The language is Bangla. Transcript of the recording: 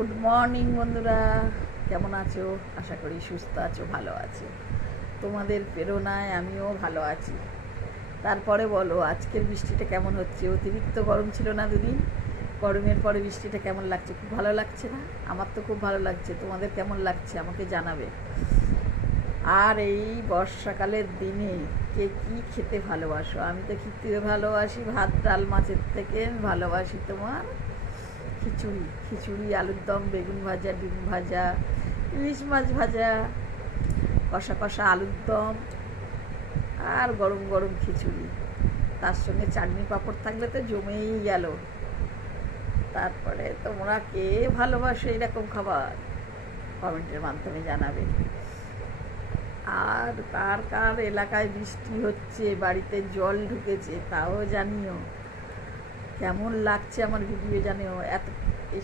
গুড মর্নিং বন্ধুরা, কেমন আছো? আশা করি সুস্থ আছো, ভালো আছো। তোমাদের প্রেরণায় আমিও ভালো আছি। তারপরে বলো, আজকের বৃষ্টিটা কেমন হচ্ছে? অতিরিক্ত গরম ছিল না দুদিন? গরমের পরে বৃষ্টিটা কেমন লাগছে? খুব ভালো লাগছে না? আমার তো খুব ভালো লাগছে। তোমাদের কেমন লাগছে আমাকে জানাবে। আর এই বর্ষাকালের দিনে কে কী খেতে ভালোবাসো? আমি তো খেতে ভালোবাসি ভাত ডাল, মাছের থেকে ভালোবাসি তোমার খিচুড়ি। খিচুড়ি, আলুর দম, বেগুন ভাজা, ডিম ভাজা, ইলিশ মাছ ভাজা, কষা কষা আলুর দম, আর গরম গরম খিচুড়ি। তার সঙ্গে চাটনি পাঁপড় থাকলে তো জমেই গেল। তারপরে তোমরা কে ভালোবাসো এরকম খাবার? কমেন্টের মাধ্যমে জানাবে। আর কার কার এলাকায় বৃষ্টি হচ্ছে, বাড়িতে জল ঢুকেছে তাও জানিও। কেমন লাগছে আমার ভিডিও জানিও। এত এই